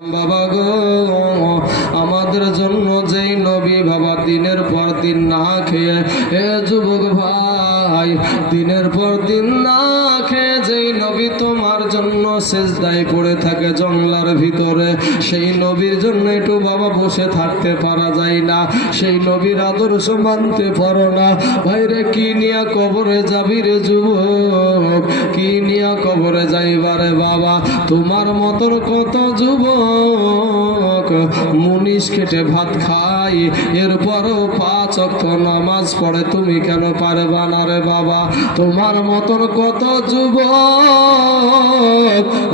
বাবা গো, আমাদের জন্য যেই নবী বাবা দিনের পর দিন না খেয়ে, এ যুবক ভাই, দিনের পর দিন না খেয়ে যেই নবী তোমার জন্য সেজদায় পড়ে থাকে জঙ্গলার ভিতরে, সেই নবীর জন্য একটু বাবা বসে থাকতে পারা যায় না? সেই নবীর আদর্শ মানতে পারো না? ভাইরে, কি নিয়া কবরে যাবি রে যুবক? কি নিয়া কবরে যাইবারে বাবা? তোমার মতন কত যুবক মুনিশ খেটে ভাত খাই, এরপরও 5 ওয়াক্ত নামাজ পড়ে, তুমি কেন পারবা না রে বাবা? তোমার মতন কত যুবক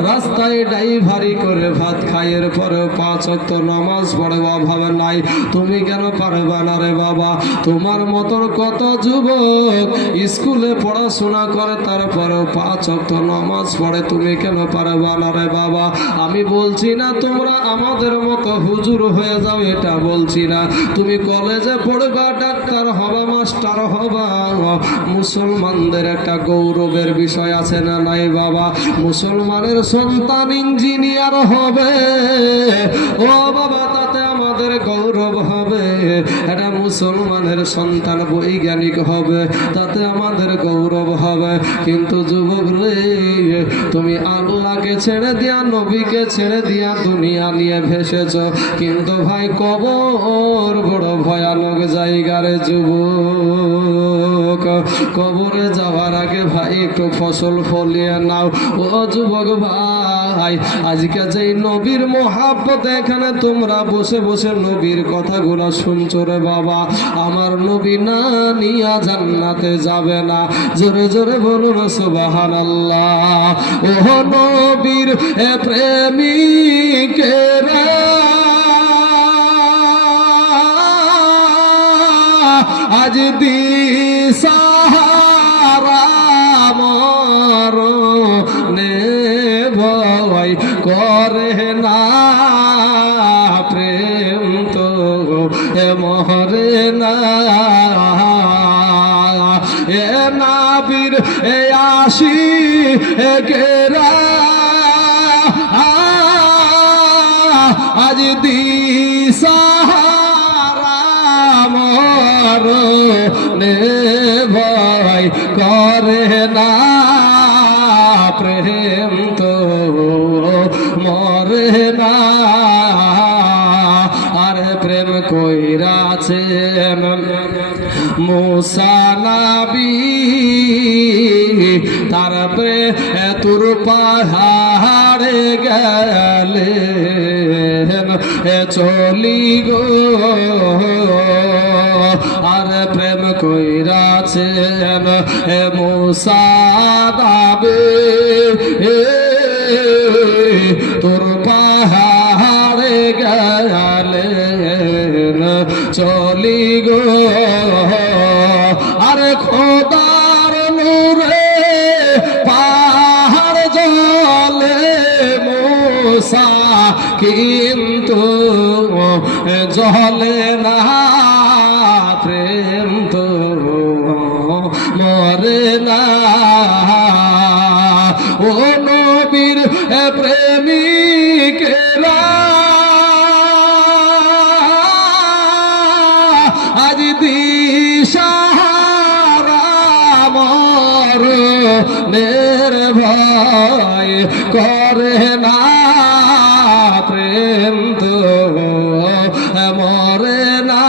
রাস্তায় ড্রাইভারি করে ভাত খাই, এরপরেও 5 ওয়াক্ত নামাজ পড়ে, অভাব নাই, তুমি কেন পারবা না রে বাবা? তোমার মতন কত যুবক স্কুলে পড়াশোনা করে, তারপরেও 5 ওয়াক্ত নামাজ পড়ে, তুমি কেন পারবা না রে বাবা? আমি বলছি না তোমরা আমাদের মতো হুজুর হয়ে যাও, এটা বলছি না। তুমি কলেজে পড়বা, ডাক্তার হবা, মাস্টার হবা, মুসলমানদের একটা গৌরবের বিষয় আছে না নাই বাবা? মুসলমানের সন্তান ইঞ্জিনিয়ার হবে, ও বাবা, তাতে আমাদের গৌরব হবে। এটা মুসলমানের সন্তান বৈজ্ঞানিক হবে, তাতে আমাদের গৌরব হবে। কিন্তু যুবক রে, তুমি আল্লাহকে ছেড়ে দিয়া, নবীকে ছেড়ে দিয়া দুনিয়া নিয়ে ভেসেছ, কিন্তু ভাই কবর বড় ভয়ানক জায়গা রে যুবক। কবরে যাওয়ার আগে ভাই একটু ফসল ফলিয়ে নাও ও যুবক ভাই। আজকে যেই নবীর মোহাব্বত এখানে তোমরা বসে বসে নবীর কথাগুলো শুনছো রে বাবা, আমার নবী না নিয়া জান্নাতে যাবে না। জোরে জোরে বলুন সুবহানাল্লাহ। ও নবীর প্রেমিকেরা, আজ দিশাহারা মরণে ভয় করে না, প্রেম তো মরে না। এ নাবির এ আশি কেরা, আজ দিশাহারা মরণে ভয় করে না, প্রেম তো মরে না। আর প্রেম কইরাছেন মুসা নবী, তারপরে তোর পাহাড়ে গেলেন চলি গো। আর প্রেম কইরাছেন মুসা নবী, তোর পাহাড়ে গেলেন চলি গো। আরে খোদার নূরে পাহাড় জ্বলে মুসা, কিন্তু জ্বলে না, প্রেম তো মরে না। ও নবীর প্রেমিকেরা, আজ দিশাহারা মরণের ভয় করে না, প্রেম তো মরে না।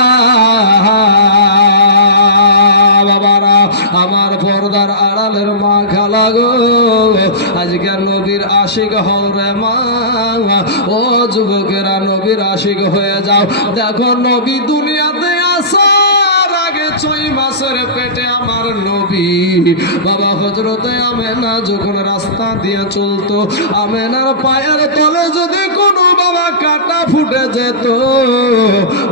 বাবারা, আমার পর্দার আড়ালের মা খালা গো, আজকে নবীর আশিক হও রে মা। ও যুবকেরা, নবীর আশিক হয়ে যাও। দেখো, নবী দুনিয়াতে আসার আগে 6 মাসের পেটে আমার নবী বাবা হযরতে আমেনা যখন রাস্তা দিয়ে চলতো, আমেনার পায়ের তলে যদি কোনো বাবা কাটা ফুটে যেত,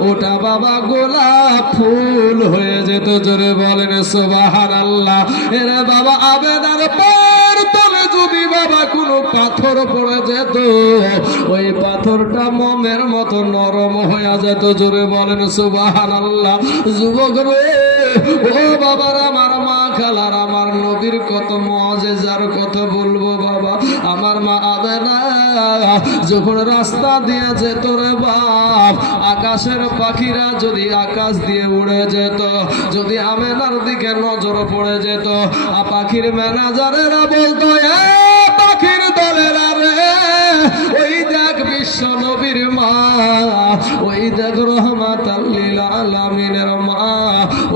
ওটা বাবা গোলাপ ফুল হয়ে যেত। জোরে বলেন সুবহানাল্লাহ। এরা বাবা আমেনার পায়ের তলে যদি বাবা কোনো পাথর পড়ে যেত, ওই পাথরটা মোমের মতো নরম হয়ে যেত। জোরে বলেন সুবহানাল্লাহ। যুবক রে, ও বাবার, আমার মা খালার, আমার নবীর কত মুআজিজার কথা বলবো বাবা। আমার মা আমেনা যখন রাস্তা দিয়ে যেত রে বাপ, আকাশের পাখিরা যদি আকাশ দিয়ে উড়ে যেত, যদি আমেনার দিকে নজর পড়ে যেত, পাখির ম্যানেজারেরা বলতো এ পাখির দলেরা রে, ওই দেখ বিশ্ব নবীর মা, ওই দেখ রহমাতাল লিল আলামিনের মা,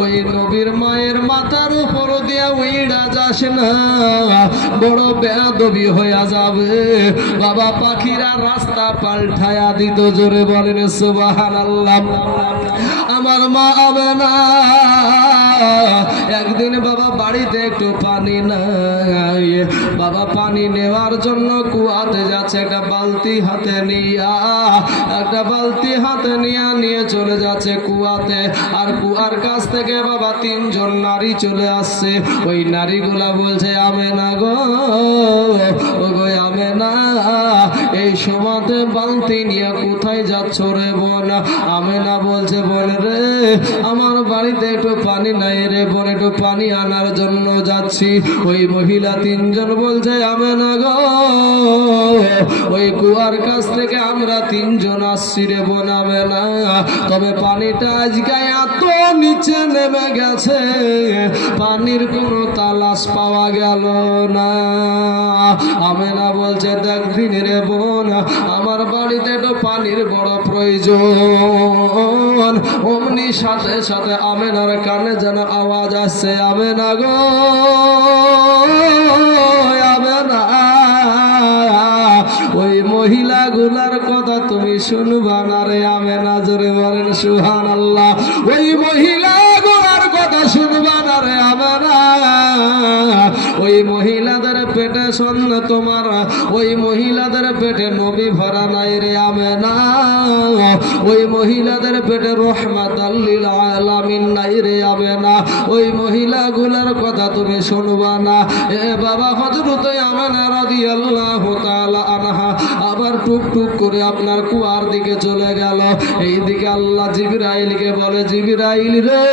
ওই নবীর মায়ের মাথার উপর দিয়ে উইড়া যাস না, বড় বেয়াদবি হয়ে যাবে। বাবা পাখিরা রাস্তা পাল্টায়া দিত, জোরে বলেন সুবহানাল্লাহ। আমার মা আমেনা একদিন বাবা বাড়িতে একটু পানি নাই, বাবা পানি নেওয়ার জন্য কুয়াতে যাচ্ছে, একটা বালতি হাতে নিয়ে চলে যাচ্ছে কুয়াতে। আর কুয়ার কাছ থেকে বাবা তিনজন নারী চলে আসছে। ওই নারীগুলা বলছে আমেনা গো, ও গো আমেনা, এই সময়তে বালতি নিয়ে কোথায় যাচ্ছ রে বোন? আমেনা বলছে বোন রে, আমার বাড়িতে একটু পানি নাই রে বোন, একটু পানি আনার জন্য যাচ্ছি। ওই মহিলা তিনজন বলছে আমেনা গো, ওই কুয়ার কাছ থেকে আমরা তিনজন আসছি রে বোন আমেনা, তবে পানিটা আজকে এত নিচে নেমে গেছে, পানির কোনো তালাশ পাওয়া গেল না। আমেনা বলছে দেখ দিন রে বোন, আমার বাড়িতে একটু পানির বড় প্রয়োজন। অমনি সাথে সাথে আমেনার কানে যেন আওয়াজ আসছে, আমেনা গো আমেনা, ওই মহিলাগুলার কথা তুমি শুনবা না রে আমেনা, জোরে বলেন সুবহানাল্লাহ। ওই মহিলাগুলার কথা শুনবা না রে আমেনা, ওই মহিলাদের পেটে সন্ধ্যা তোমার, ওই মহিলাদের পেটে নবী ভরা নাই রে আমেনা, ওই মহিলাদের পেটে রহমাতাল লিল আলামিন নাই রে আমেনা, ওই মহিলাগুলার কথা তুমি শুনবা না। এ বাবা হযরত আমেনা রাদিয়াল্লাহু তাআলা আনহা আবার টুক টুক করে আপনার কুয়ার দিকে চলে গেল। এইদিকে আল্লাহ জিবরাইলকে বলে, জিবরাইল রে,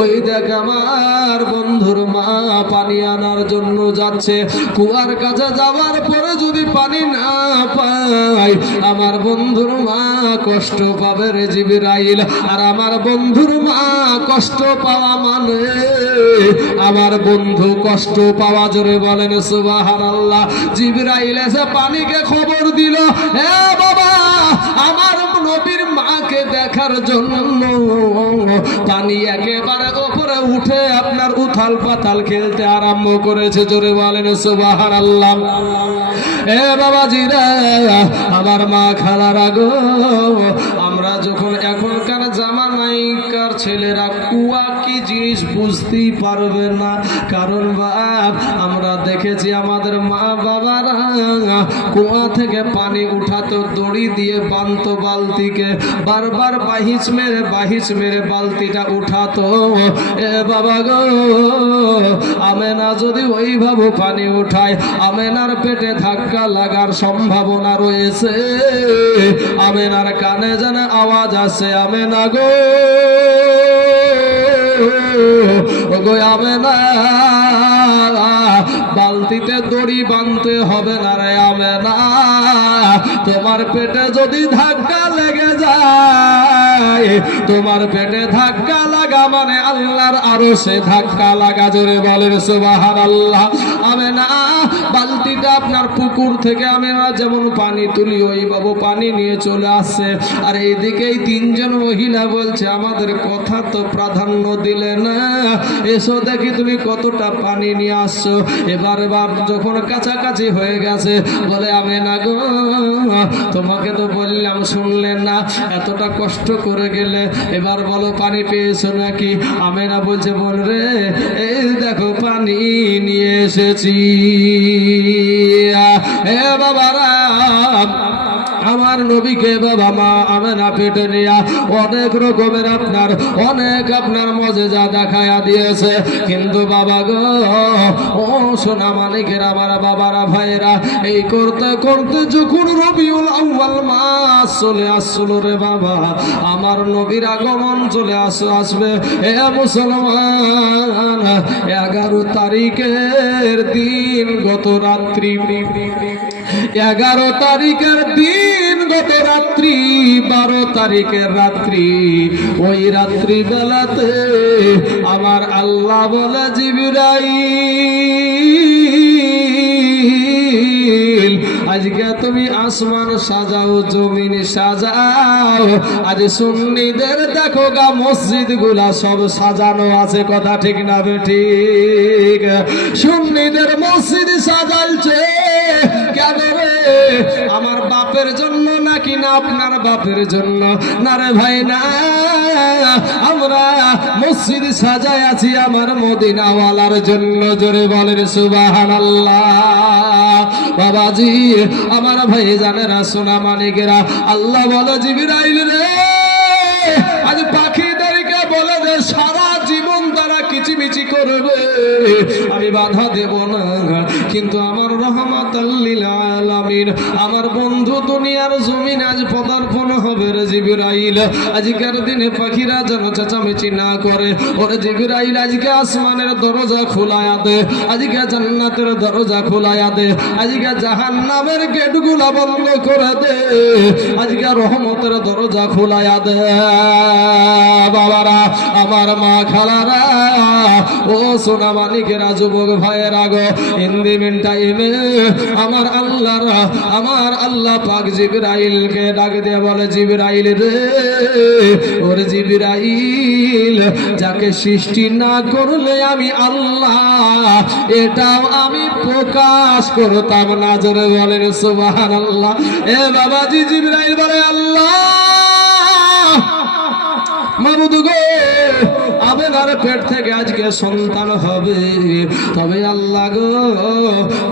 ওই দেখ আমার বন্ধুর মা পানি আনার জন্য যাচ্ছে। কুয়ার কাছে যাওয়ার পরে যদি পানি না পাই, আমার বন্ধুর মা কষ্ট পাবে রে জিবরাইল। আর আমার বন্ধুর মা কষ্ট পাওয়া মানে আমার বন্ধু কষ্ট পাওয়া, জোরে বলেন সুবহানাল্লাহ। জিবরাইল এসে পানিকে খবর দিল, হে বাবা, আমার নবীর মাকে দেখার জন্য পানি একেবারে উপরে উঠে আপনার উথাল পাতাল খেলতে আরম্ভ করেছে, জোরে বলেন সুবহানাল্লাহ। এ বাবাজিরা, আমার মা খালারা গো, আমরা যখন এখনকার জামানাইকার ছেলেরা কুয়া কি জিনিস বুঝতেই পারবে না, কারণ বাপ আমরা দেখেছি আমাদের মা বাবারা কুয়া থেকে পানি উঠাতো, দড়ি দিয়ে বাঁধতো বালতিকে, বারবার বাহিচ মেরে বালতিটা উঠাতো। এ বাবা গো, আমেনা যদি ওইভাবে পানি উঠায়, আমেনার পেটে ধাক্কা লাগার সম্ভাবনা রয়েছে। আমেনার কানে যেন আওয়াজ আসে, আমেনা গো, গো আমেনা, বালতিতে দড়ি বাঁধতে হবে না রে আমেনা, তোমার পেটে যদি ধাক্কা লেগে যায়, তোমার পেটে ধাক্কা লাগা মানে আল্লাহর আরশে ধাক্কা লাগা, জোরে বলেন সুবহানাল্লাহ। আমেনা বালতিটা আপনার পুকুর থেকে আমেনা যেমন পানি তুলি ওইভাবে পানি নিয়ে চলে আসছে। আর এইদিকেই তিনজন মহিলা বলছে, আমাদের কথা তো প্রাধান্য দিলে না, এসো দেখি তুমি কতটা পানি নিয়ে আসছো। এবার যখন কাছাকাছি হয়ে গেছে, বলে আমেনা গো, তোমাকে তো বললাম শুনলে না, এতটা কষ্ট করে গেলে, এবার বলো পানি পেয়েছো নাকি? আমেনা বলছে, বোন রে, এই দেখো পানি নিয়ে এসেছি। হে বাবারা, আমার নবীকে বাবা মা আমেনা পেটে নিয়া অনেক রকমের আপনার মজেজা দেখায়া দিয়েছে। কিন্তু বাবা গো, ও সোনা মালিকের আমার বাবারা ভাইরা, এই করতে করতে যখন রবিউল আউয়াল মাস চলে আসলো রে বাবা, আমার নবীর আগমন চলে আসবে। এ মুসলমান, 11 তারিখের দিন গত রাত্রি, 11 তারিখের দিন গত রাত্রি, 12 তারিখের রাত্রি, ওই রাত্রি বেলাতে আমার আল্লাহ বলে জিবরাইল, আজকে তুমি আসমান সাজাও, জমিন সাজাও। আজ সুন্নিদের দেখো গা মসজিদ গুলা সব সাজানো আছে, কথা ঠিক না ঠিক? সুন্নিদের মসজিদ সাজাইছে কেন রে? আমার বাপের জন্য নাকি না আপনার বাপের জন্য? না রে ভাই না, আমরা মসজিদ সাজাই আছি আমার মদিনাওয়ালার জন্য। জোরে বলেন সুবহানাল্লাহ। বাবাজি, আমার ভাই জানেরা, সোনা মানিকেরা, আল্লাহ বলে জিবরাইল রে, আজ পাখিদেরকে বলে দে সারা জীবন তারা কিচিমিচি করবে, আমি বাধা দেব না, কিন্তু আমার রহমাতাল লিল আলামিন, আমার বন্ধু দুনিয়ার জমিন আজ পদার্পণ হবে রে জিবরাইল। আজকের দিনে পাখিরা যেন চেঁচামেচি না করে। ওরে জিবরাইল, আজকে আসমানের দরজা খোলায়া দে, আজকে জান্নাতের দরজা খোলায়া দে, আজকে জাহান্নামের গেটগুলা বন্ধ করে দে, আজকে রহমতের দরজা খোলায়া দে। বাবারা, আমার মা খালারা, ও সোনা মানিকেরা, যুবক ভাইয়েরা গো, ইন দি মিন টাইমে আমার আল্লাহ পাক জিবরাইলকে ডাক দিয়ে বলে, জিবরাইল রে, ওরে জিবরাইল, যাকে সৃষ্টি না করলে আমি আল্লাহ এটাও আমি প্রকাশ করতাম না। জোরে বলেন সুবহানাল্লাহ। এ বাবাজি, জিবরাইল বলে, আল্লাহ মাবুদ গো, আপনার পেট থেকে আজকে সন্তান হবে, তবে আল্লাহ গো,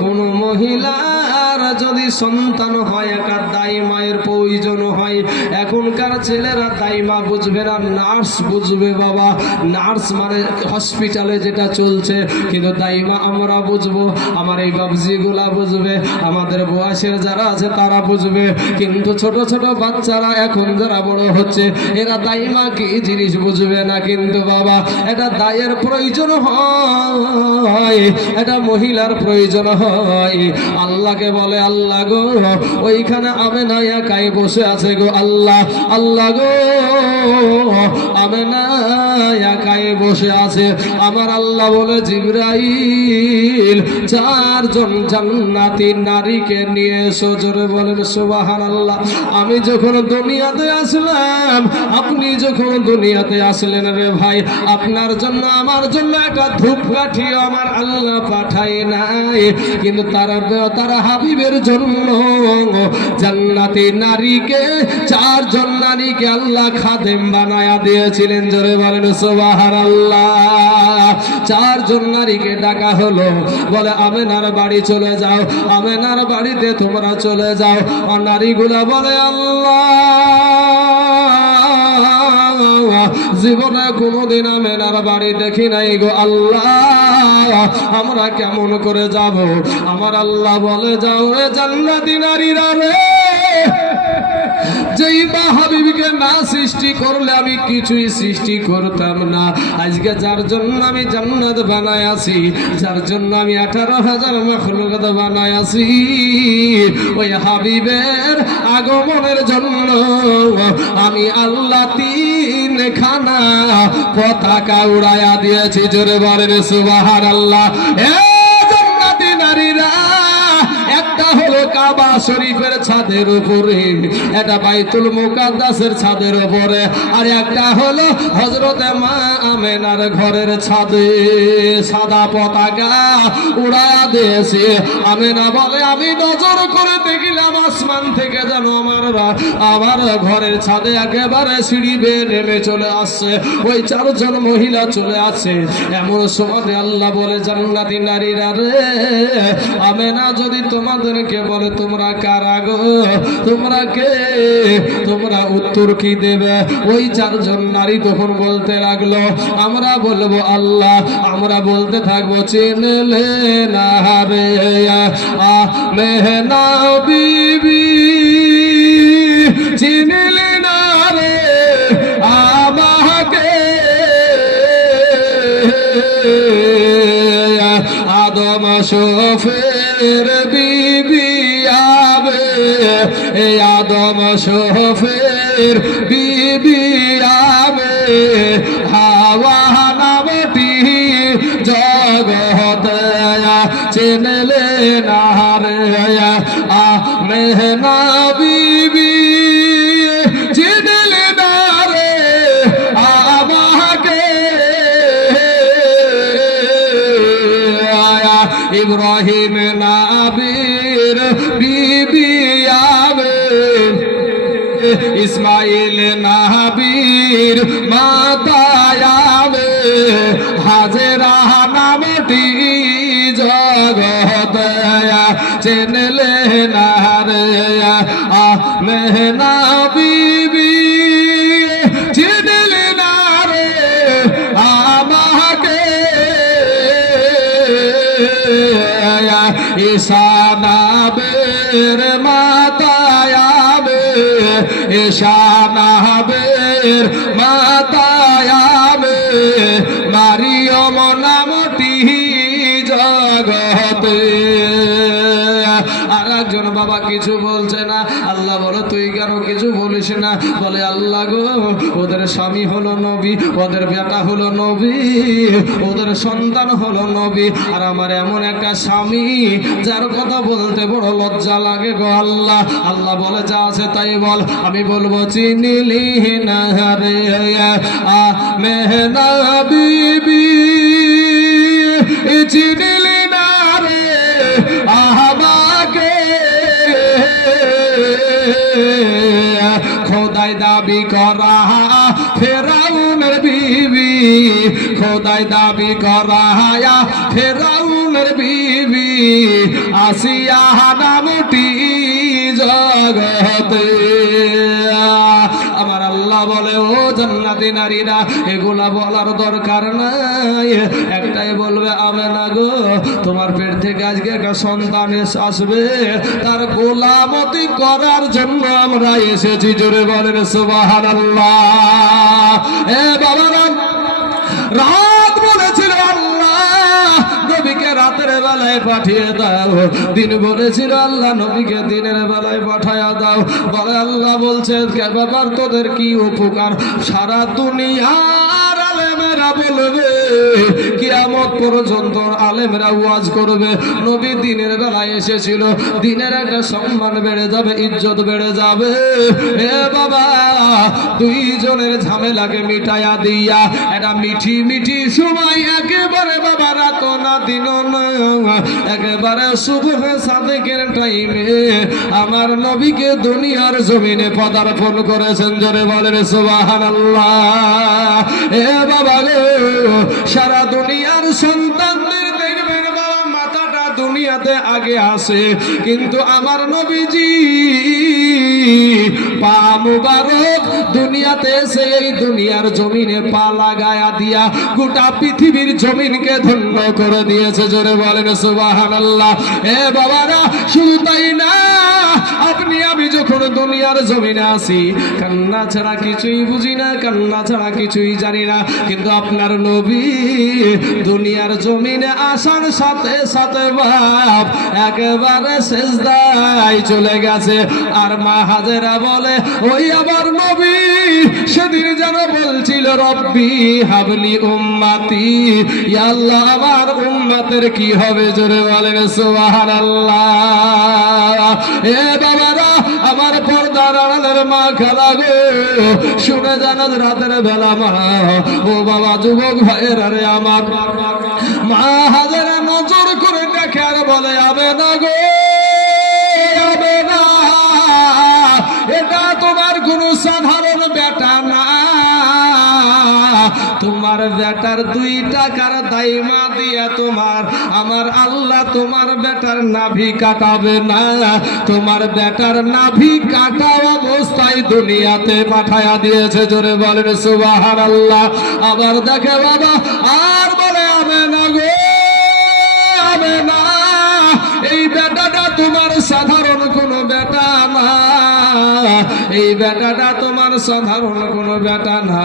কোন মহিলার যদি সন্তান হয় একটা দাইমায়ের প্রয়োজন হয়। এখনকার ছেলেরা দাইমা বুঝবে না, নার্স বুঝবে বাবা। নার্স মানে হসপিটালে যেটা চলছে, কিন্তু দাইমা আমরা বুঝবো, আমার এই বাবজিগুলা বুঝবে, আমাদের বয়সের যারা আছে তারা বুঝবে। কিন্তু ছোট ছোট বাচ্চারা এখন যারা বড় হচ্ছে, এরা দাইমা কি জিনিস বুঝবে না। কিন্তু বাবা, এটা দায়ের প্রয়োজন হয়, এটা মহিলার প্রয়োজন হয়। আল্লাহকে বলে, আল্লাহ গো, ওইখানে আমেনা একাই বসে আছে গো আল্লাহ, আল্লাহ গো, আমেনা একাই বসে আছে। আমার আল্লাহ বলে, জিবরাইল, 4 জন জান্নাতি নারীকে নিয়ে এসো। জোরে বলেন সুবহানাল্লাহ। আমি যখন দুনিয়াতে আসলাম, আপনি যখন দুনিয়াতে আসলেন রে ভাই, আপনার জন্য আমার জন্য একটা ধূপকাঠি আমার আল্লাহ পাঠায় নাই, কিন্তু তারা হাবিবের জন্য জান্নাতি নারীকে, 4 জন নারীকে আল্লাহ খাদেম বানায়া দিয়েছিলেন। জোরে বলেন সুবহানাল্লাহ। 4 জন নারীকে ডাকা হলো, বলে আমেনার বাড়ি চলে যাও, আমেনার বাড়িতে তোমরা চলে যাও। আর নারীগুলা বলে, আল্লাহ, জীবনে কোনোদিন আমেনার বাড়ি দেখি নাই গো আল্লাহ, আমরা কেমন করে যাব? আমার আল্লাহ বলে, যাও রে জান্নাতি নারীরা রে, যেই মা হাবিবকে না সৃষ্টি করলে আমি কিছুই সৃষ্টি করতাম না। আজকে যার জন্য আমি জান্নাত বানায় আছি, যার জন্য আমি 18,000 মাখলুকাত বানায় আছি, ওই হাবিবের আগমনের জন্য আমি আল্লাহ 3খানা পতাকা উড়াইয়া দিয়েছি। জোরে বলেন সুবহানাল্লাহ। এ জান্নাতি নারীরা, একটা হলো কাবা শরীফের ছাদের উপরে, এটা বাইতুল মুকাদ্দাসের ছাদের উপরে, আর একটা হলো হযরতে মা আমেনার ঘরের ছাদে। সাদা পতাকা উড়ায়া দিয়েছে। আমেনা বলে, আমি নজর করে দেখলাম আসমান থেকে যেন আমার ঘরের ছাদে একেবারে সিঁড়ি বেয়ে নেমে চলে আসছে, ওই 4 জন মহিলা চলে আসছে। এমন সময় আল্লাহ বলে, জান্নাতি নারীরা রে, আমেনা যদি তোমাদেরকে বলে তোমরা কারা গো, তোমরা কে, তোমরা উত্তর কি দেবে? ওই 4 জন নারী তখন বলতে লাগলো, আমরা বলবো আল্লাহ। আমরা বলতে থাকবো, চিনলে না রে আমেনা বিবি, চিনলে না রে আমাকে, আদম শফের বিবি আবে, আদম শফের বিবি আবে, হাওয়া নামটি জগতে চিনলে না রে, মেহনা বিবি চিনলে না রে আমাকে। ইব্রাহিম নবীর বিবি আবে, ইসমাইল নবীর মাতা আবে, হাজেরা নামটি জগতে চিনলে না রে, মেহনা বিবি চিনলে না রে আমাকে। ঈসা নবীর মাতা আবে, ঈসা নবীর মাতা আবে, মারিয়ম নামটি জগতে। আর একজন বাবা কিছু বলছে না, আল্লাহ বলে তুই কেন কিছু বলিস না? বলে আল্লাহ গো, ওদের স্বামী হলো নবী, ওদের বেটা হলো নবী, ওদের সন্তান হলো নবী, আর আমার এমন একটা স্বামী যার কথা বলতে বড় লজ্জা লাগে গো আল্লাহ। আল্লাহ বলে যা আছে তাই বল। আমি বলবো চিনিলি না রে মেহনা বিবি, চিনিলি না রে আমাকে। খোদাই দাবি করা ফেরাউনের বিবি, খোদাই দাবি করা ফেরাউনের বিবি, আসিয়া নামটি জগতে। আমার আল্লাহ বলে ও জান্নাতি নারীরা, এগুলা বলার দরকার নাই, একটাই বলবে আমেনা গো, তোমার পেট থেকে আজকে একটা সন্তান আসবে, তার গোলামতি করার জন্য আমরা এসেছি। জোরে বলেন সুবহানাল্লাহ। এ বাবারা, রাত বলেছিল আল্লাহ নবীকে রাতের বেলায় পাঠিয়ে দাও, দিন বলেছিল আল্লাহ নবীকে দিনের বেলায় পাঠায়া দাও। বলে আল্লাহ বলছে কে বাবার তোদের কি উপকার? সারা দুনিয়ার আলেমেরা বলবে, কিয়ামত পর্যন্ত আলেমরা ওয়াজ করবে নবী দিনের বেলায় এসেছিল, দিনের একটা সম্মান বেড়ে যাবে, ইজ্জত বেড়ে যাবে। এ বাবা, দুইজনের ঝামেলাকে মিটাইয়া দিয়া এটা মিঠি মিঠি সময় একেবারে বাবা রাত না দিন না, একেবারে সুবহ সাদেকের টাইমে আমার নবীকে দুনিয়ার জমিনে পদার্পণ করেছেন। জোরে বলেন সুবহানাল্লাহ। এ বাবা গো, সারা দুনিয়ার সন্তানদের দেখবেন বাবা মাথাটা দুনিয়াতে আগে আসে, কিন্তু আমার নবীজি পা মুবারক দুনিয়াতে এসে এই দুনিয়ার জমিনে পা লাগায়া দিয়া গোটা পৃথিবীর জমিনকে ধন্য করে দিয়েছে। জোরে বলেন সুবহানাল্লাহ। এ বাবারা, শুধু তাই না, আপনি আমি যখন দুনিয়ার জমিনে আসি কান্না ছাড়া কিছুই বুঝি না, কান্না ছাড়া কিছুই জানি না, কিন্তু আপনার নবী দুনিয়ার জমিনে আসার সাথে সাথে বাপ একেবারে সেজদায় চলে গেছে। আর মা হাজেরা বলে ওই আবার নবী সেদিন যেন বলছিল রব্বি হাবলি উম্মতি, ইয়া আল্লাহ আমার উম্মতের কি হবে? জোরে বলেন সুবহানাল্লাহ। এ বাবারা, আমার পর্দার আড়ালের মা খালা গো, শুনে জানাজ রাতের বেলা মা, ও বাবা যুবক ভাইয়েরা রে, আমার মা হাজারে নজর করে দেখে আর বলে আবে না গো, আবে না, এটা তোমার কোনো সাধারণ বেটা না, তোমার বেটার 2 টাকার দাইমা দিয়া তোমার আমার আল্লাহ তোমার বেটার নাভি কাটাবে না, তোমার বেটার নাভি কাটা অবস্থায় দুনিয়াতে পাঠায়া দিয়েছে। জোরে বলেন সুবহানাল্লাহ। আবার দেখে বাবা আর বলে আবে না গো, আবে না, এই বেটাটা তোমার সাধারণ কোনো বেটা না, এই বেটাটা তোমার সাধারণ কোনো বেটা না,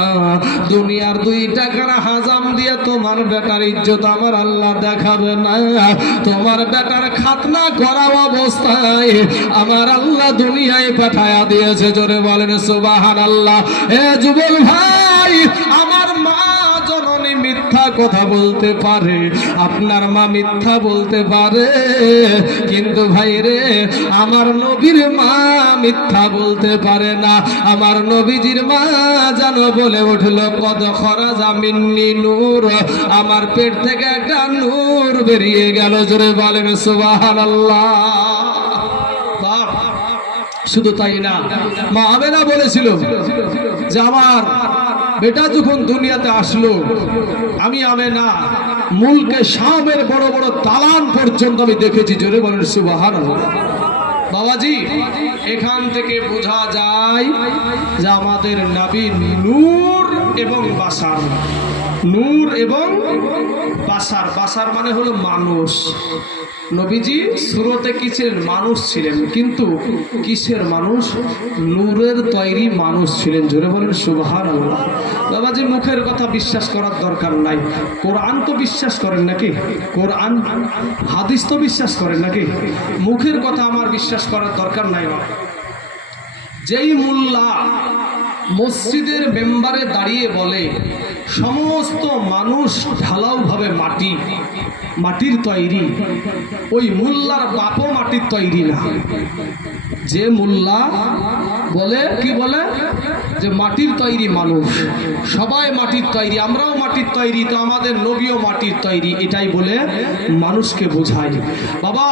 দুনিয়ার 2 টাকার হাজাম দিয়ে তোমার বেটার ইজ্জত আমার আল্লাহ দেখাবে না। তোমার বেটার খাতনা করা অবস্থায় আমার আল্লাহ দুনিয়ায় পাঠায়া দিয়েছে। জোরে বলেন সুবহানাল্লাহ। এ যুবক ভাই, আমার মা জননী মিথ্যা কথা বলতে পারে, আপনার মা মিথ্যা বলতে পারে, কিন্তু ভাই রে, আমার নবীর মা মিথ্যা বলতে পারে না। আমার নবীজির মা জানো বলে উঠল, কদ খরাজা মিন্নি নূর, আমার পেট থেকে একটা নূর বেরিয়ে গেল। জোরে বলেন সুবহানাল্লাহ। শুধু তাই না, মা আমেনা বলেছিল যে আমার বেটা যখন দুনিয়াতে আসলো, আমি আমেনা মুলকে শামের বড় বড় দালান পর্যন্ত আমি দেখেছি। জোরে বলেন সুবহানাল্লাহ। বাবাজি, এখান থেকে বোঝা যায় যে আমাদের নবী নূর এবং বাশার, নূর এবং বাশার। বাশার মানে হলো মানুষ। নবীজি শুরুতে কি ছিলেন? মানুষ ছিলেন, কিন্তু কিসের মানুষ? নূরের তৈরি মানুষ ছিলেন। জোরে বলেন সুবহানাল্লাহ। বাবাজি, মুখের কথা বিশ্বাস করার দরকার নাই। কোরআন তো বিশ্বাস করেন নাকি? কোরআন হাদিস তো বিশ্বাস করেন নাকি? মুখের কথা আমার বিশ্বাস করার দরকার নাই। যেই মোল্লা মসজিদের মেম্বারে দাঁড়িয়ে বলে সমস্ত মানুষ ঢালাওভাবে মাটির তৈরি, ওই মোল্লার বাপও মাটির তৈরি না। যে মোল্লা বলে কি বলে যে মাটির তৈরি মানুষ, সবাই মাটির তৈরি, আমরাও মাটির তৈরি, তো আমাদের নবীও মাটির তৈরি, এটাই বলে মানুষকে বোঝায়। বাবা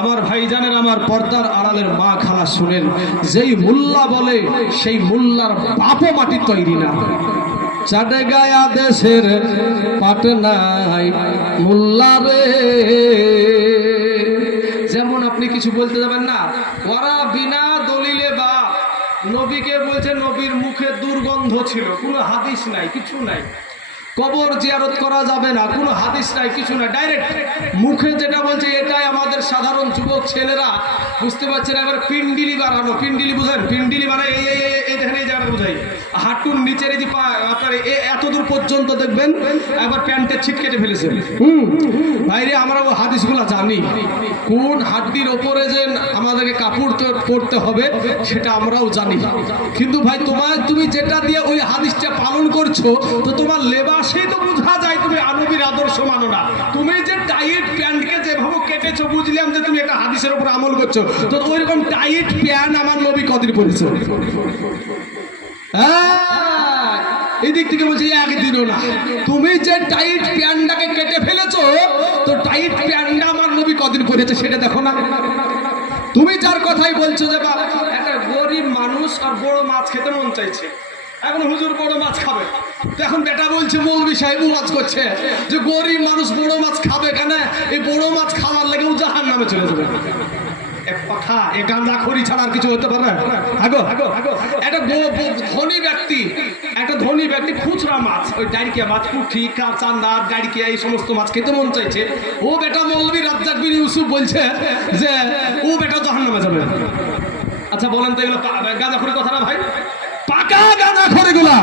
আমার ভাইজানের, আমার পর্দার আড়ালের মা খালা শুনেন, যেই মোল্লা বলে সেই মোল্লার বাপও মাটির তৈরি না। চাটে গায়া দেশের পাটনাই মোল্লা রে। যেমন আপনি কিছু বলতে যাবেন না, ওরা বিনা দলিলে বা নবীকে বলছে নবীর মুখে দুর্গন্ধ ছিল, কোনো হাদিস নাই, কিছু নাই। কবর জিয়ারত করা যাবে না, কোনো হাদিস নাই, কিছু না, ডাইরেক্ট মুখে যেটা বলছে এটাই আমাদের সাধারণ যুবক ছেলেরা বুঝতে পারছেন। এবার পিন্ডিলি বানানো, পিন্ডিলি বুঝেন? পিন্ডিলি মানে এই দেখেন, এই জায়গাটা বুঝাই, হাঁটুর নিচের এই যে আপনার এত দূর পর্যন্ত দেখবেন, এবার প্যান্টের ছিট কেটে ফেলেছে। বাইরে আমরা ও হাদিসগুলো জানি, কোন হাড্ডির ওপরে যে আমাদেরকে কাপড় পরতে হবে সেটা আমরাও জানি, কিন্তু ভাই তুমি যেটা দিয়ে ওই হাদিসটা পালন করছো, তো তোমার লেবাসেই তো বোঝা যায় তুমি নবীর আদর্শ মানো না। তুমি যে টাইট প্যান্টকে যেভাবে কেটেছো, বুঝলাম যে তুমি একটা হাদিসের উপর আমল করছো, তো ওইরকম টাইট প্যান্ট আমার নবী কদিন পরেছে? এই দিক থেকে বলছি একদিনও না। তুমি যে টাইট প্যান্টটাকে কেটে ফেলেছো, তো টাইট প্যান্টটা আমার নবী কদিন পরেছে সেটা দেখো না। তুমি যার কথাই বলছো যে বা একটা গরিব মানুষ আর বড় মাছ খেতে মন চাইছে, এখন হুজুর বড় মাছ খাবে, তো এখন বেটা বলছে মৌলভী সাহেব ওয়াজ করছে যে গরিব মানুষ বড় মাছ খাবে কেন? এই বড় মাছ খাওয়ার লেগে ও জাহান্নামে চলে যাবে। এক কথা, এ গাঁজাখড়ি ছাড়া আর কিছু হতে পারে? একটা ধনী ব্যক্তি খুচরা মাছ, ওই ডাইরিয়া মাছ, পুঁটি, চান্দা, ডাইরিয়া, এই সমস্ত মাছ খেতে মন চাইছে। ও বেটা মৌলভী রাজ্জাক বিন ইউসুফ বলছে যে ও বেটা জাহান্নামে যাবে। আচ্ছা বলেন তো, এগুলো গাঁজাখড়ির কথা না ভাই? পাকা গাঁজাখড়িগুলা।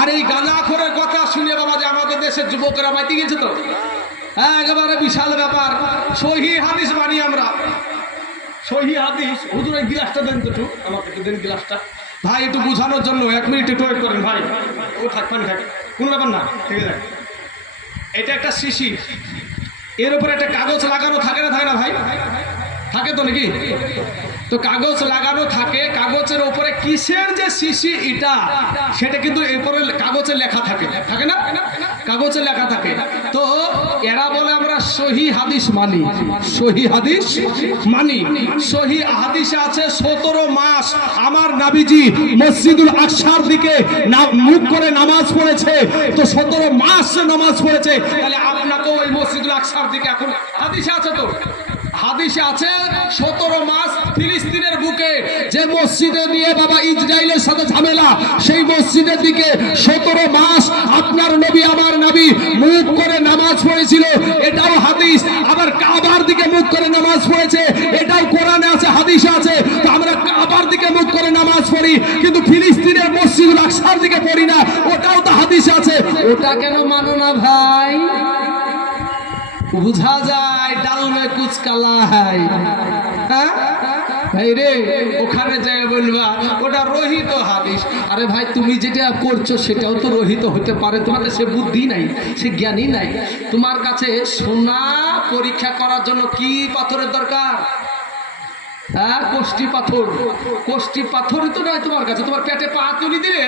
আর এই গাঁজাখড়ের কথা শুনে বাবা যে আমাদের দেশের যুবকেরা মাইতে গেছে, তো একেবারে বিশাল ব্যাপার। সহিহ হাদিস মানি আমরা, সহিহ হাদিস। হুজুর এই গিলাসটা দেন তো, একটু আমাকে একটু দেন গিলাসটা ভাই, একটু বোঝানোর জন্য। 1 মিনিট একটু ওয়েট করেন ভাই। ও থাক, পানি থাক, কোনো ব্যাপার না, ঠিক আছে। এটা একটা শিশি, এর উপরে একটা কাগজ লাগানো থাকে না, থাকে না ভাই? থাকে তো নাকি? তো কাগজ লাগানো থাকে, কাগজের উপরে কিসের যে শিশি এটা, সেটা কিন্তু এরপরে কাগজে লেখা থাকে, থাকে না? কাগজে লেখা থাকে। তো এরা বলে আমরা সহিহ হাদিস মানি, সহিহ হাদিস মানি। সহিহ হাদিসে আছে 17 মাস আমার নবীজি মসজিদুল আকসার দিকে মুখ করে নামাজ পড়েছে, তো 17 মাস নামাজ পড়েছে, তাহলে আপনাকেও ওই মসজিদুল আকসার দিকে, এখন হাদিসে আছে, তো হাদিসে আছে 17 মাস ফিলিস্তিনের বুকে যে মসজিদে নিয়ে বাবা ইসরায়েলের সাথে ঝামেলা, সেই মসজিদের দিকে 17 মাস আপনার নবী আমার নবী মুখ করে নামাজ পড়েছিল, এটাও হাদিস। আবার কাবার দিকে মুখ করে নামাজ পড়েছে, এটাও কোরআনে আছে, হাদিসে আছে। তো আমরা কাবার দিকে মুখ করে নামাজ পড়ি, ওটা কেন মানো না ভাই? বুঝা যায় ডাল মে কুচ কালা হয়। হ্যাঁ ভাই রে, ওখানে যাই বলবা ওটা রহিত হাদিস। আরে ভাই তুমি যেটা করছো সেটাও তো রহিত হতে পারে, তোমার কাছে বুদ্ধি নাই, সে জ্ঞানই নাই। তোমার কাছে সোনা পরীক্ষা করার জন্য কি পাথরের দরকার? হ্যাঁ, কোষ্ঠী পাথর। কোষ্ঠী পাথরই তো নয় তোমার কাছে, তোমার পেটে পা তুলি দিলে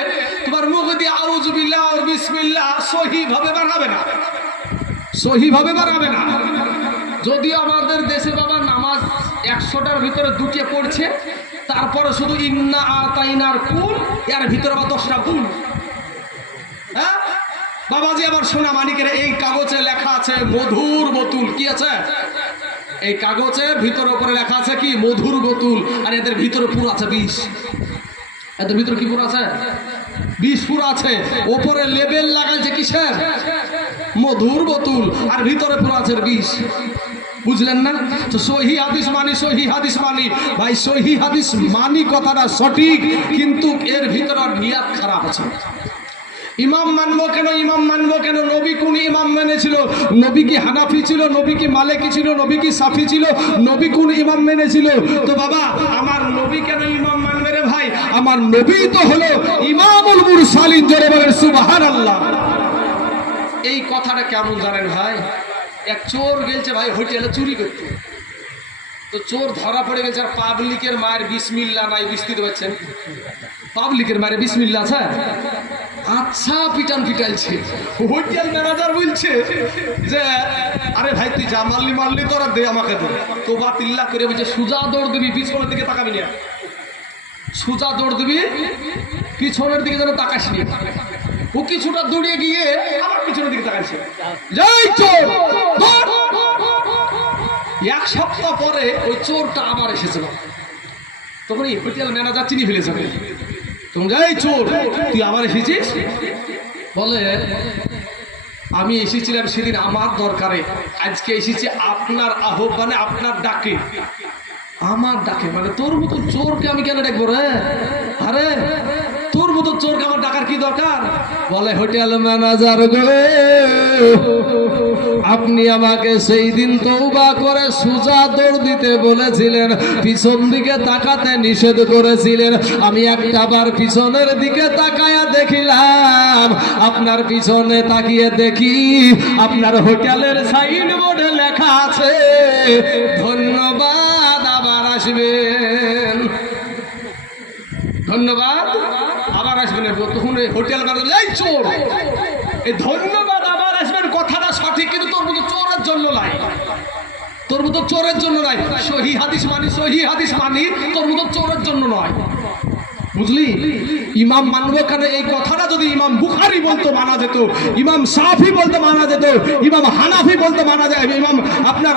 তোমার মুখ দিয়ে আউযু বিল্লাহ আর বিসমিল্লাহ সহিভাবে বানাবে না, সহিভাবে বানাবে না। যদিও আমাদের দেশে বাবা নামাজ 100টার ভিতরে 2টি পড়ছে, তারপরে শুধু ইন্না আতাইনার কুল, এর ভিতরে আবার 10টা কুল। হ্যাঁ বাবাজি আমার সোনা মানিকের, এই কাগজে লেখা আছে মধুর বোতল। কি আছে এই কাগজের ভিতরে? উপরে লেখা আছে কি? মধুর বোতল। আর এদের ভিতরে পুরো আছে বিষ। এদের ভিতরে কি পুরো আছে? বিষ পুরো আছে। ওপরে লেবেল লাগাইছে কিসের? মধুর বোতল। আর ভিতরে পুরো আছে বিষ। বুঝলেন না? তো সহি হাদিস মানি, সহি হাদিস মানি। ভাই সহি হাদিস মানি কথাটা সঠিক, কিন্তু এর ভিতরে নিয়াত খারাপ আছে। ইমাম মানবো কেন? ইমাম মানবো কেন? নবী কোন ইমাম মেনেছিল? নবী কি হানাফি ছিল? নবী কি মালিকি ছিল? নবী কি সাফি ছিল? নবী কোন ইমাম মেনেছিল? তো বাবা আমার নবী কেন ইমাম মানবে রে ভাই? আমার নবী তো হলো ইমামুল মুরসালিন। জোরে বলেন সুবহানাল্লাহ। এই কথাটা কেমন জানেন ভাই? এক চোর গেলছে ভাই হোটেলে চুরি করতে, তো চোর ধরা পড়ে গেছে। আর পাবলিকের মায়ের বিসমিল্লাহ নাই, বুঝতে পারছেন? পাবলিকের মায়ের বিসমিল্লাহ আছে। আচ্ছা পিটান পিটাইছে। হোটেল ম্যানেজার বলছে যে আরে ভাই তুই যা মারলি মারলি, তোরা দে আমাকে দে। তো বা তিল্লা করে বলছে সুজা দৌড় দিবি, পিছনের দিকে তাকাবি না। সুজা দৌড় দিবি, পিছনের দিকে যেন তাকাস নি। ও কিছুটা দৌড়িয়ে গিয়ে আবার পিছনের দিকে তাকাইছে। যাই চোর। 1 সপ্তাহ পরে ওই চোরটা আবার এসেছিল। তখন এই হোটেল ম্যানেজার চিনি ফেলেছে। তুমি যাই চোর, তুই আবার এসেছিস? বলে আমি এসেছিলাম সেদিন আমার দরকারে, আজকে এসেছি আপনার আহ্বানে, আপনার ডাকে। আমার ডাকে মানে তোর মতো চোরকে আমি কেন ডাকবো রে? আরে তোর মতো চোরকে আমার ডাকার কি দরকার? বলে হোটেল ম্যানেজার গো, আপনি আমাকে সেই দিন তওবা করে সুজা দৌড় দিতে বলেছিলেন, পিছন দিকে তাকাতে নিষেধ করেছিলেন। আমি একটাবার পিছনের দিকে তাকায়া দেখিলাম, আপনার পিছনে তাকিয়ে দেখি আপনার হোটেলের সাইনবোর্ডে লেখা আছে ধন্যবাদ, আবার আসবেন। ধন্যবাদ আবার আসবেন। তখন হোটেল ম্যানেজার চোর, এই ধন্যবাদ আবার আসবেন কথাটা সঠিক, কিন্তু তোর মতো চোরের জন্য নাই, তোর মতো চোরের জন্য নাই। সহি হাদিস মানি, সহি হাদিস মানি, তোর মতো চোরের জন্য নয়। বুঝলি? ইমাম মানবো কেন? এই কথাটা যদি ইমাম বুখারী বলতো মানা যেত, ইমাম শাফি বলতে মানা যেত, ইমাম হানাফি বলতে মানা যায়, ইমাম আপনার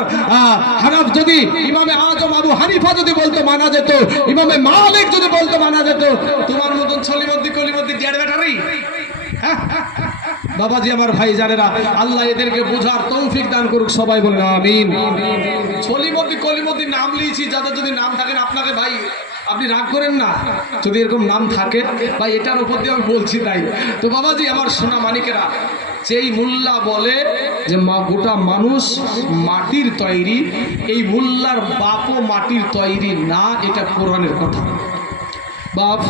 হানাফ যদি ইমামে আজম আবু হানিফা যদি বলতে মানা যেত, ইমামে মালিক যদি বলতে মানা যেত, তোমার মতন ছলিমদ্দি কলিমদ্দি ডেড় ব্যাটারি। বাবাজি আমার ভাই জানেরা, আল্লাহ এদেরকে বোঝার তৌফিক দান করুক, সবাই বলেন আমিন। ছলিমদ্দি কলিমদ্দি নাম লিয়েছি, যাদের যদি নাম থাকেন আপনাকে ভাই আপনি রাগ করেন না, যদি এরকম নাম থাকে ভাই, এটার উপর দিয়ে আমি বলছি তাই। তো বাবাজি আমার সোনা মানিকেরা, যেই মোল্লা বলে যে গোটা মানুষ মাটির তৈরি, এই মোল্লার বাপও মাটির তৈরি না, এটা কোরআনের কথা। বাপ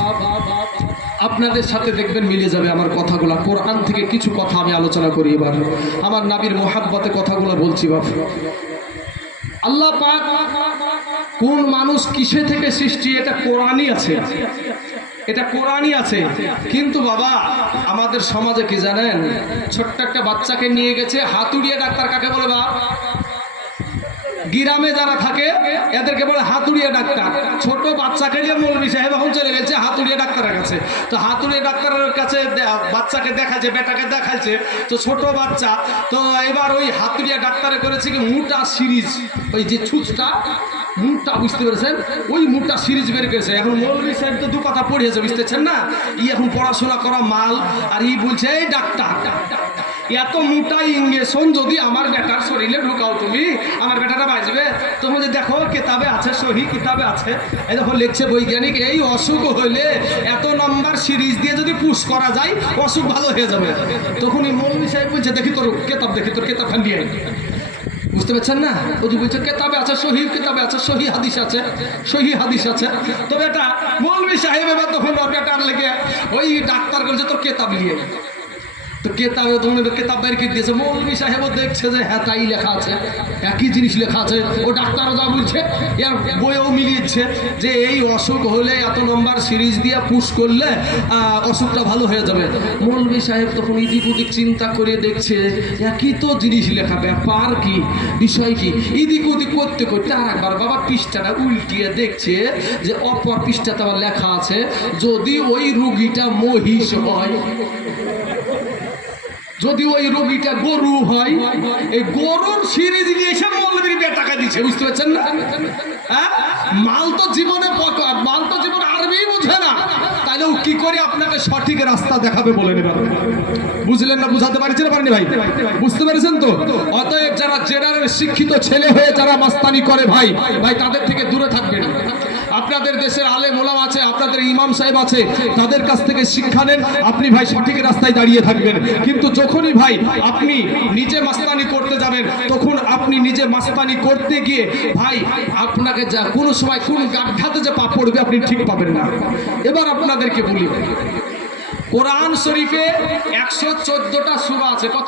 আপনাদের সাথে দেখবেন মিলে যাবে আমার কথাগুলো। কোরআন থেকে কিছু কথা আমি আলোচনা করি এবার, আমার নবীর মোহাব্বতে কথাগুলো বলছি। বাপ আল্লাহ পাক কোন মানুষ কিসে থেকে সৃষ্টি, এটা কোরআনই আছে, এটা কোরআনই আছে। কিন্তু বাবা আমাদের সমাজে কি জানেন, ছোট্ট একটা বাচ্চাকে নিয়ে গেছে হাতুড়িয়া ডাক্তার। কাকে বলে বাপ? গ্রামে যারা থাকে এদেরকে বলে হাতুড়িয়া ডাক্তার। ছোট বাচ্চাকে নিয়ে মৌলভী সাহেব এখন চলে গেছে হাতুড়িয়া ডাক্তারের কাছে। তো হাতুড়িয়া ডাক্তারের কাছে বাচ্চাকে দেখাচ্ছে, বেটাকে দেখাচ্ছে, তো ছোট বাচ্চা। তো এবার ওই হাতুড়িয়া ডাক্তারে করেছে কি মোটা সিরিজ, ওই যে ছুঁচটা মুখটা, বুঝতে পেরেছেন? ওই মুখটা সিরিজ বের করেছে। এখন মৌলভী সাহেব তো দু কথা পড়িয়েছে, বুঝতেছেন না? এখন পড়াশোনা করা মাল, আর বলছে এই ডাক্তার এত মোটা ইঞ্জেকশন যদি আমার বেটার শরীরে ঢুকাও তুমি, আমার বেটাটা বাঁচবে? তুমি যে দেখো কেতাবে আছে আছে, সহি কিতাবে আছে। এই দেখো লিখছে বৈজ্ঞানিক, এই অসুখ হইলে এত নাম্বার সিরিজ দিয়ে যদি পুশ করা যায় অসুখ ভালো হয়ে যাবে। তখনই মৌলভী সাহেব বলছে দেখি তোর কেতাব, দেখি তোর কেতাব খান দিয়ে। বুঝতে পারছেন না? ওদি বলছে কেতাবে আছে, সহি কিতাবে আছে, সহি হাদিস আছে, সহি হাদিস আছে। তবে এটা মৌলভী সাহেব এবার তখন রকেটার লেগে ওই ডাক্তার বলছে তোর কেতাব নিয়ে। তো কেতাবে তখন কেতাব বের করে দিয়েছে, মৌলভী সাহেবও দেখছে যে হ্যাঁ তাই লেখা আছে, একই জিনিস লেখা আছে। ও ডাক্তারও যা বলছে এর বইও মিলিয়েছে যে এই অসুখ হলে এত নম্বর সিরিজ দিয়ে পুশ করলে অসুখটা ভালো হয়ে যাবে। মৌলভী সাহেব তখন এদিক ওদিক চিন্তা করে দেখছে একই তো জিনিস লেখা, ব্যাপার কি, বিষয় কি, এদিক ওদিক করতে করতে আর একবার বাবা পৃষ্ঠাটা উল্টিয়ে দেখছে যে অপর পৃষ্ঠাতে আবার লেখা আছে যদি ওই রুগীটা মহিষ হয়, যদি ওই রোগীটা গরু হয়, এই গরুর সিরিজ নিয়ে এসে মৌলবীর টাকা দিচ্ছে। বুঝতে পারছেন না? হ্যাঁ, মাল তো জীবনে মাল তো জীবন আরবি বুঝে না, তাহলে ও কি করে আপনাকে সঠিক রাস্তা দেখাবে বলে নেবেন? বুঝলেন না? বুঝাতে পারছি না পারেনি ভাই? বুঝতে পেরেছেন তো? অতএব যারা জেনারেল শিক্ষিত ছেলে হয়ে যারা মাস্তানি করে ভাই ভাই তাদের থেকে দূরে থাকবেন। আপনাদের দেশের আলেম ওলামা আছে, আপনাদের ইমাম সাহেব আছে, তাদের কাছ থেকে শিক্ষা নেন, আপনি ভাই সঠিক রাস্তায় দাঁড়িয়ে থাকবেন। কিন্তু যখনই ভাই আপনি নিজে মাস্তানি করতে যাবেন, তখন আপনি নিজে মাস্তানি করতে গিয়ে ভাই আপনাকে যা কোনো সময় কোন গাড্ডাতে যে পা পড়বে আপনি ঠিক পাবেন না। এবার আপনাদেরকে বলি, কোরআন শরীফে 114টা সূরা আছে। কত?